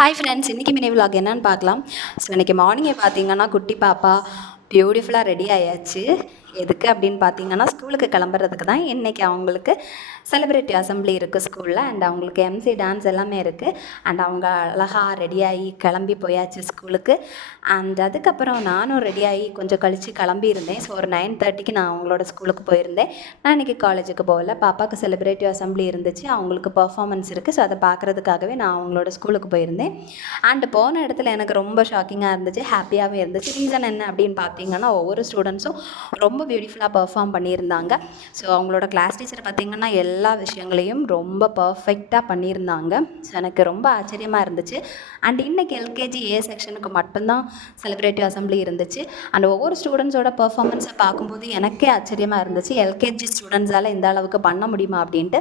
Hi friends, இன்றைக்கி mini vlog என்னன்னு பார்க்கலாம். ஸோ இன்றைக்கி மார்னிங்கே பார்த்தீங்கன்னா குட்டி பாப்பா பியூட்டிஃபுல்லாக ரெடி ஆயாச்சு. எதுக்கு அப்படின்னு பார்த்தீங்கன்னா ஸ்கூலுக்கு கிளம்புறதுக்கு தான். இன்றைக்கி அவங்களுக்கு செலிப்ரிட்டி அசம்பிளி இருக்குது ஸ்கூலில். அண்ட் அவங்களுக்கு எம்சி டான்ஸ் எல்லாமே இருக்குது. அண்ட் அவங்க அழகாக ரெடியாகி கிளம்பி போயாச்சு ஸ்கூலுக்கு. அண்ட் அதுக்கப்புறம் நானும் ரெடியாகி கொஞ்சம் கழித்து கிளம்பியிருந்தேன். ஸோ ஒரு 9:30க்கு நான் அவங்களோட ஸ்கூலுக்கு போயிருந்தேன். நான் இன்றைக்கி காலேஜுக்கு போகல. பாப்பாவுக்கு செலிப்ரிட்டி அசம்பிளி இருந்துச்சு, அவங்களுக்கு பர்ஃபார்மன்ஸ் இருக்குது. ஸோ அதை பார்க்குறதுக்காகவே நான் அவங்களோட ஸ்கூலுக்கு போயிருந்தேன். அண்டு போன இடத்துல எனக்கு ரொம்ப ஷாக்கிங்காக இருந்துச்சு, ஹாப்பியாகவே இருந்துச்சு. ரீசன் என்ன அப்படின்னு பார்த்தீங்கன்னா, ஒவ்வொரு ஸ்டூடெண்ட்ஸும் ரொம்ப பியூட்டிஃபுல்லாக பர்ஃபார்ம் பண்ணியிருந்தாங்க. ஸோ அவங்களோட கிளாஸ் டீச்சர் பார்த்திங்கன்னா எல்லா விஷயங்களையும் ரொம்ப பர்ஃபெக்டாக பண்ணியிருந்தாங்க. ஸோ எனக்கு ரொம்ப ஆச்சரியமாக இருந்துச்சு. அண்ட் இன்றைக்கி எல்கேஜி ஏ செக்ஷனுக்கு மட்டும்தான் செலிப்ரேட்டிவ் அசம்பிளி இருந்துச்சு. அண்ட் ஒவ்வொரு ஸ்டூடெண்ட்ஸோட பர்ஃபார்மன்ஸை பார்க்கும்போது எனக்கே ஆச்சரியமாக இருந்துச்சு, எல்கேஜி ஸ்டூடெண்ட்ஸால் இந்த அளவுக்கு பண்ண முடியுமா அப்படின்ட்டு.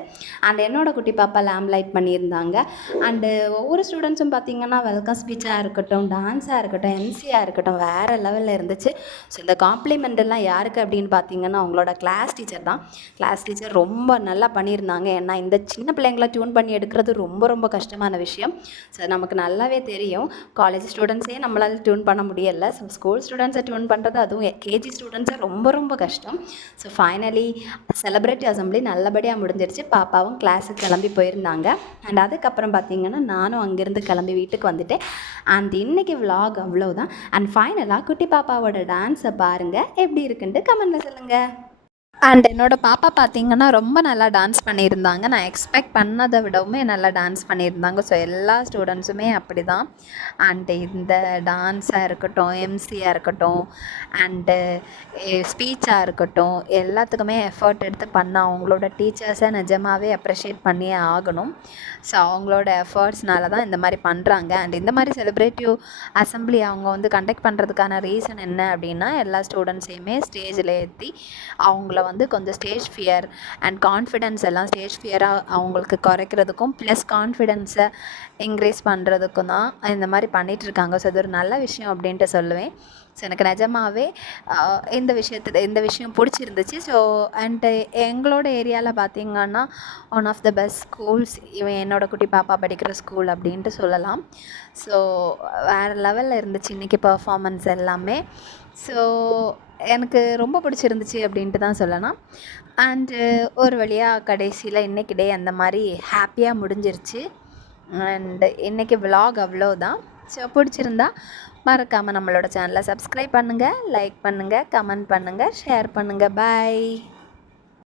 அண்ட் என்னோட குட்டி பாப்பா லேம்ப் லைட் பண்ணியிருந்தாங்க. அண்டு ஒவ்வொரு ஸ்டூடெண்ட்ஸும் பார்த்திங்கன்னா வெல்கம் ஸ்பீச்சாக இருக்கட்டும், டான்ஸாக இருக்கட்டும், எம்சியாக இருக்கட்டும், வேறு லெவலில் இருந்துச்சு. ஸோ இந்த காம்ப்ளிமெண்ட் எல்லாம் யாருக்கு அப்படின்னு பார்த்தீங்கன்னா அவங்களோட கிளாஸ் டீச்சர் தான். கிளாஸ் டீச்சர் ரொம்ப நல்லா பண்ணியிருந்தாங்க. ஏன்னா இந்த சின்ன பிள்ளைங்களை டியூன் பண்ணி எடுக்கிறது ரொம்ப ரொம்ப கஷ்டமான விஷயம். ஸோ நமக்கு நல்லாவே தெரியும், காலேஜ் ஸ்டூடெண்ட்ஸே நம்மளால் டியூன் பண்ண முடியலை. ஸோ ஸ்கூல் ஸ்டூடெண்ட்ஸை டியூன் பண்ணுறது, அதுவும் கேஜி ஸ்டூடெண்ட்ஸை ரொம்ப ரொம்ப கஷ்டம். ஸோ ஃபைனலி செலிப்ரிட்டி அசம்பிளி நல்லபடியாக முடிஞ்சிருச்சு. பாப்பாவும் கிளாஸுக்கு கிளம்பி போயிருந்தாங்க. அண்ட் அதுக்கப்புறம் பார்த்திங்கன்னா நானும் அங்கேருந்து கிளம்பி வீட்டுக்கு வந்துட்டேன். அண்ட் இன்றைக்கி விலாக் அவ்வளோதான். அண்ட் ஃபைனலாக குட்டி பாப்பாவோட டான்ஸை பாருங்கள், எப்படி இருக்குன்ட்டு கமெண்ட்டில் சொல்லுங்கள். அண்ட் என்னோடய பாப்பா பார்த்திங்கன்னா ரொம்ப நல்லா டான்ஸ் பண்ணியிருந்தாங்க. நான் எக்ஸ்பெக்ட் பண்ணதை விடவுமே நல்லா டான்ஸ் பண்ணியிருந்தாங்க. ஸோ எல்லா ஸ்டூடெண்ட்ஸுமே அப்படி தான். அண்டு இந்த டான்ஸாக இருக்கட்டும், எம்சியாக இருக்கட்டும், அண்டு ஸ்பீச்சாக இருக்கட்டும், எல்லாத்துக்குமே எஃபர்ட் எடுத்து பண்ண அவங்களோட டீச்சர்ஸை நிஜமாகவே அப்ரிஷியேட் பண்ணியே ஆகணும். ஸோ அவங்களோட எஃபர்ட்ஸ்னால தான் இந்த மாதிரி பண்ணுறாங்க. அண்ட் இந்த மாதிரி செலிப்ரேட்டிவ் அசம்பிளி அவங்க வந்து கண்டக்ட் பண்ணுறதுக்கான ரீசன் என்ன அப்படின்னா, எல்லா ஸ்டூடெண்ட்ஸையுமே ஸ்டேஜில் ஏற்றி அவங்கள வந்து கொஞ்சம் ஸ்டேஜ் ஃபியர் அண்ட் கான்ஃபிடென்ஸ் எல்லாம் ஸ்டேஜ் ஃபியராக அவங்களுக்கு குறைக்கிறதுக்கும் ப்ளஸ் கான்ஃபிடென்ஸை இன்க்ரீஸ் பண்ணுறதுக்கும் தான் இந்த மாதிரி பண்ணிகிட்ருக்காங்க. ஸோ இது ஒரு நல்ல விஷயம் அப்படின்ட்டு சொல்லுவேன். ஸோ எனக்கு நிஜமாகவே இந்த விஷயம் பிடிச்சிருந்துச்சு. ஸோ அண்டு எங்களோட ஏரியாவில் பார்த்திங்கன்னா one of the best schools இவன் என்னோடய குட்டி பாப்பா படிக்கிற ஸ்கூல் அப்படின்ட்டு சொல்லலாம். ஸோ வேறு லெவலில் இருந்துச்சு இன்றைக்கி பர்ஃபார்மன்ஸ் எல்லாமே. ஸோ எனக்கு ரொம்ப பிடிச்சிருந்துச்சு அப்படின்ட்டு தான் சொல்லலாம். அண்டு ஒரு வழியாக கடைசியில் இன்றைக்கி டே அந்த மாதிரி ஹாப்பியாக முடிஞ்சிருச்சு. அண்டு இன்றைக்கி விலாக் அவ்வளோதான். ஸோ பிடிச்சிருந்தா மறக்காமல் நம்மளோட சேனலை சப்ஸ்கிரைப் பண்ணுங்கள், லைக் பண்ணுங்கள், கமெண்ட் பண்ணுங்கள், ஷேர் பண்ணுங்கள். பாய்.